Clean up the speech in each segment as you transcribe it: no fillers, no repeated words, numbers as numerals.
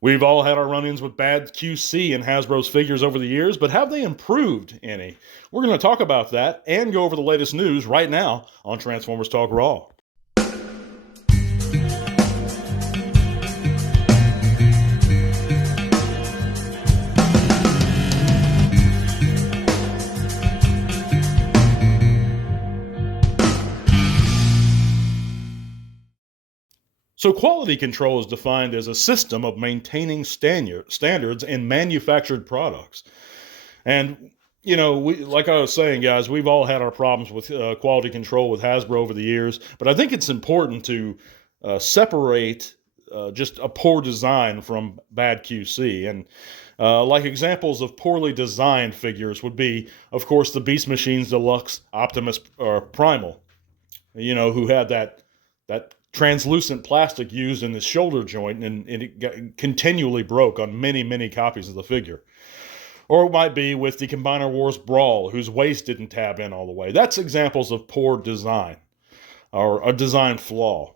We've all had our run-ins with bad QC in Hasbro's figures over the years, but have they improved any? We're going to talk about that and go over the latest news right now on Transformers Talk Raw. So, quality control is defined as a system of maintaining standards in manufactured products. And, like I was saying, guys, we've all had our problems with quality control with Hasbro over the years. But I think it's important to separate just a poor design from bad QC. And like examples of poorly designed figures would be, of course, the Beast Machines Deluxe Optimus Primal, who had that translucent plastic used in the shoulder joint, and it continually broke on many, many copies of the figure. Or it might be with the Combiner Wars Brawl, whose waist didn't tab in all the way. That's examples of poor design or a design flaw.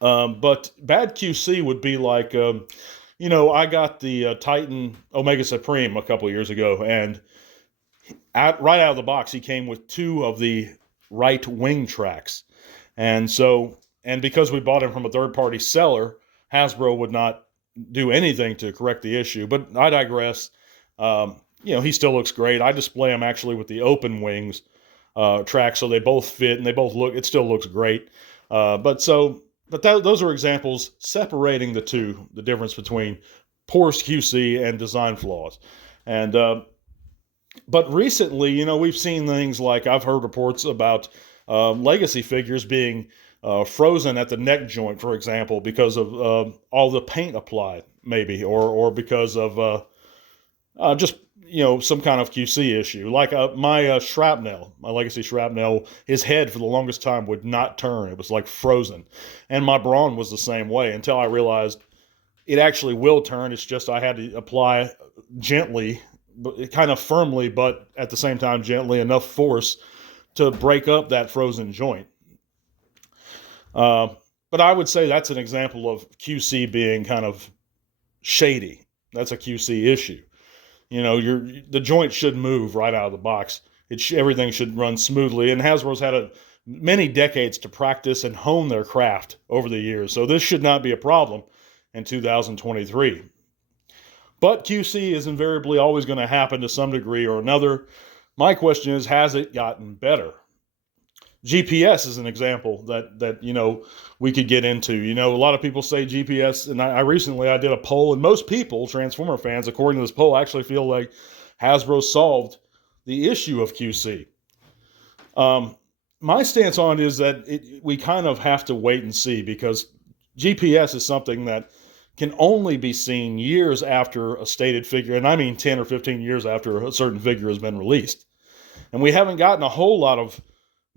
But bad QC would be like, I got the Titan Omega Supreme a couple years ago, and right out of the box, he came with two of the right wing tracks. And because we bought him from a third-party seller, Hasbro would not do anything to correct the issue. But I digress. He still looks great. I display him actually with the open wings track, so they both fit and they both look. It still looks great. Those are examples separating the two, the difference between poor QC and design flaws. And but recently, we've seen things like, I've heard reports about legacy figures being frozen at the neck joint, for example, because of all the paint applied, maybe, or because of just some kind of QC issue. Like my shrapnel, my legacy shrapnel, his head for the longest time would not turn. It was like frozen, and my Brawn was the same way until I realized it actually will turn. It's just I had to apply gently, kind of firmly, but at the same time gently, enough force to break up that frozen joint. But I would say that's an example of QC being kind of shady. That's a QC issue. The joint should move right out of the box. Everything should run smoothly. And Hasbro's had many decades to practice and hone their craft over the years. So this should not be a problem in 2023. But QC is invariably always going to happen to some degree or another. My question is, has it gotten better? GPS is an example that we could get into. A lot of people say GPS, and I recently did a poll, and most people, Transformer fans, according to this poll, actually feel like Hasbro solved the issue of QC. My stance on it is that we kind of have to wait and see, because GPS is something that can only be seen years after a stated figure, and I mean 10 or 15 years after a certain figure has been released. And we haven't gotten a whole lot of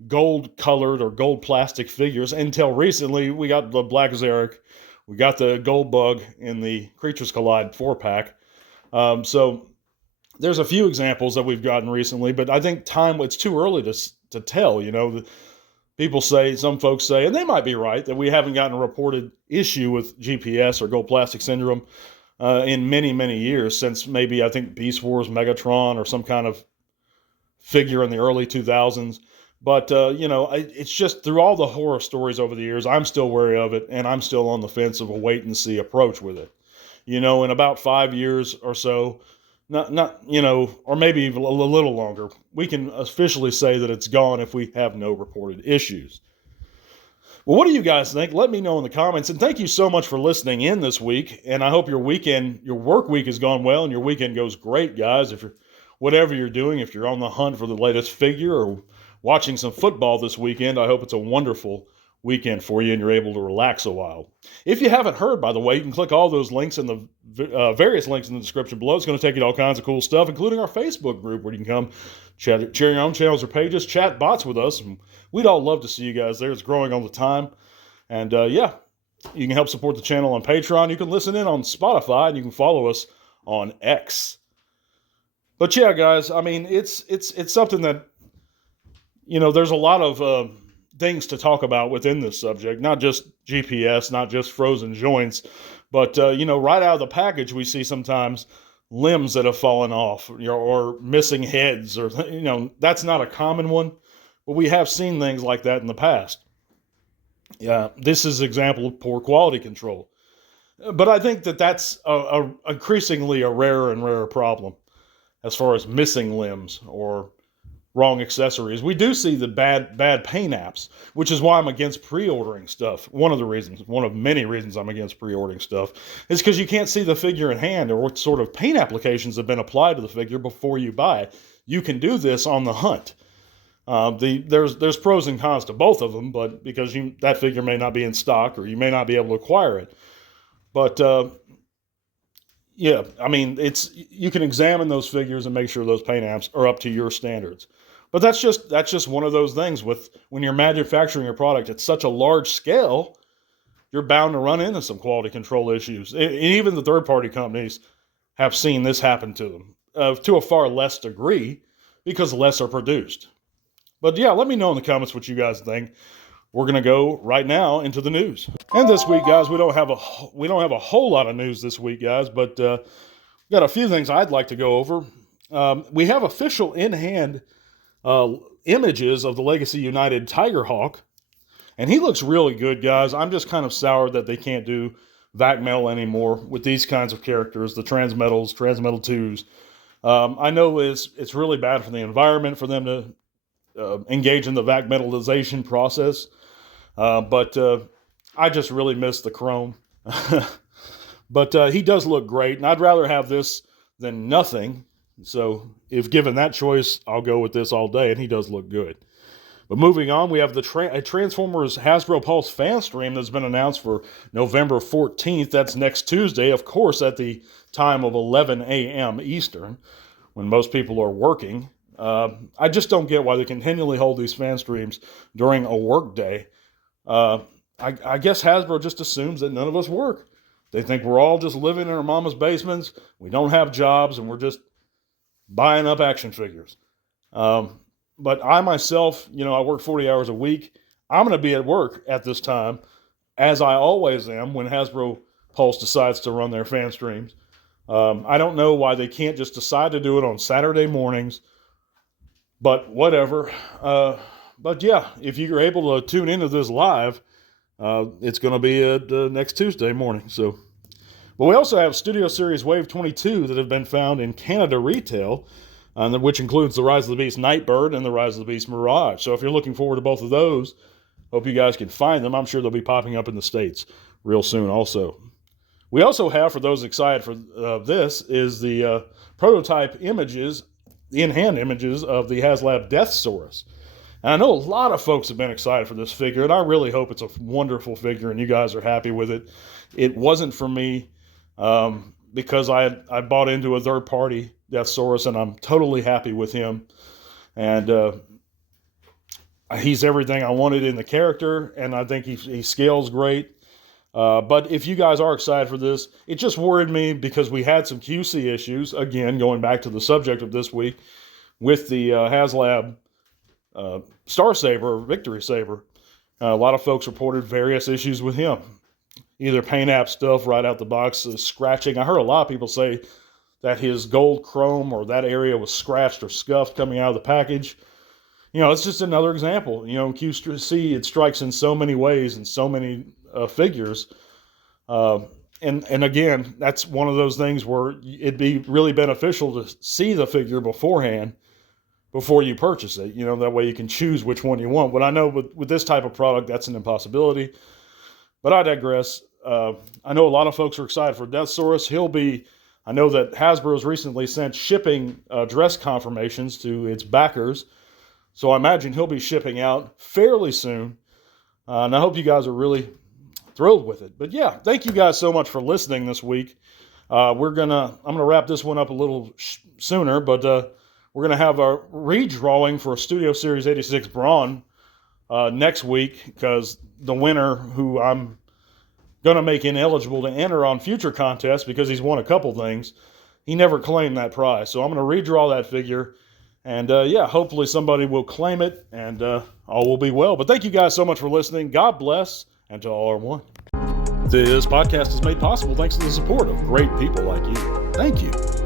gold colored or gold plastic figures until recently. We got the Black Zarek, we got the Gold Bug in the Creatures Collide 4-pack. So there's a few examples that we've gotten recently, but I think it's too early to tell. Some folks say, and they might be right, that we haven't gotten a reported issue with GPS or gold plastic syndrome in many, many years, since maybe I think Beast Wars Megatron or some kind of figure in the early 2000s. But, it's just through all the horror stories over the years, I'm still wary of it, and I'm still on the fence of a wait-and-see approach with it. In about 5 years or so, or maybe even a little longer, we can officially say that it's gone if we have no reported issues. Well, what do you guys think? Let me know in the comments, and thank you so much for listening in this week, and I hope your work week has gone well, and your weekend goes great, guys. Whatever you're doing, if you're on the hunt for the latest figure or watching some football this weekend, I hope it's a wonderful weekend for you and you're able to relax a while. If you haven't heard, by the way, you can click all those links in the various links in the description below. It's going to take you to all kinds of cool stuff, including our Facebook group, where you can come share your own channels or pages, chat bots with us. And we'd all love to see you guys there. It's growing all the time. And you can help support the channel on Patreon. You can listen in on Spotify, and you can follow us on X. But yeah, guys, I mean, it's something that, there's a lot of things to talk about within this subject, not just GPS, not just frozen joints, But, right out of the package, we see sometimes limbs that have fallen off, or missing heads, or, that's not a common one, but we have seen things like that in the past. Yeah, this is an example of poor quality control. But I think that that's increasingly a rarer and rarer problem as far as missing limbs or wrong accessories. We do see the bad paint apps, which is why I'm against pre-ordering stuff. One of many reasons I'm against pre-ordering stuff is because you can't see the figure in hand or what sort of paint applications have been applied to the figure before you buy it. You can do this on the hunt. There's pros and cons to both of them, but because that figure may not be in stock or you may not be able to acquire it. But yeah, I mean, you can examine those figures and make sure those paint apps are up to your standards. But that's just one of those things when you're manufacturing a product at such a large scale, you're bound to run into some quality control issues. And even the third-party companies have seen this happen to them to a far less degree because less are produced. But yeah, let me know in the comments what you guys think. We're going to go right now into the news. And this week, guys, we don't have a whole lot of news this week, guys, but got a few things I'd like to go over. We have official in-hand images of the Legacy United Tigerhawk, and he looks really good, guys. I'm just kind of sour that they can't do vac metal anymore with these kinds of characters, the Transmetal 2s. I know it's really bad for the environment for them to engage in the vac metalization process, but I just really miss the chrome. But he does look great, and I'd rather have this than nothing. So if given that choice, I'll go with this all day, and he does look good. But moving on, we have a Transformers Hasbro Pulse fan stream that's been announced for November 14th. That's next Tuesday, of course, at the time of 11 a.m. Eastern, when most people are working. I just don't get why they continually hold these fan streams during a work day. I guess Hasbro just assumes that none of us work. They think we're all just living in our mama's basements. We don't have jobs, and we're just buying up action figures. But I myself, I work 40 hours a week. I'm going to be at work at this time, as I always am when Hasbro Pulse decides to run their fan streams. I don't know why they can't just decide to do it on Saturday mornings, but whatever. But yeah, if you're able to tune into this live, it's going to be at next Tuesday morning. But we also have Studio Series Wave 22 that have been found in Canada retail, which includes the Rise of the Beast Nightbird and the Rise of the Beast Mirage. So if you're looking forward to both of those, hope you guys can find them. I'm sure they'll be popping up in the States real soon also. We also have, for those excited for this, is the prototype images, the in-hand images of the HasLab Deathsaurus. And I know a lot of folks have been excited for this figure, and I really hope it's a wonderful figure and you guys are happy with it. It wasn't for me because I bought into a third-party Deathsaurus, and I'm totally happy with him. And he's everything I wanted in the character, and I think he scales great. But if you guys are excited for this, it just worried me because we had some QC issues, again, going back to the subject of this week, with the HasLab Star Saber, Victory Saber. A lot of folks reported various issues with him. Either paint app stuff right out the box, scratching. I heard a lot of people say that his gold chrome or that area was scratched or scuffed coming out of the package. It's just another example. QC, it strikes in so many ways and so many figures. And again, that's one of those things where it'd be really beneficial to see the figure beforehand before you purchase it. That way you can choose which one you want. But I know with this type of product, that's an impossibility. But I digress. I know a lot of folks are excited for Deathsaurus. I know that Hasbro's recently sent shipping address confirmations to its backers. So I imagine he'll be shipping out fairly soon. And I hope you guys are really thrilled with it. But yeah, thank you guys so much for listening this week. I'm gonna wrap this one up a little sooner, but we're gonna have our redrawing for Studio Series 86 Brawn next week, because the winner, who I'm going to make ineligible to enter on future contests because he's won a couple things, he never claimed that prize. So I'm going to redraw that figure, and hopefully somebody will claim it, and all will be well. But thank you guys so much for listening. God bless, and to all are one. This podcast is made possible thanks to the support of great people like you. Thank you.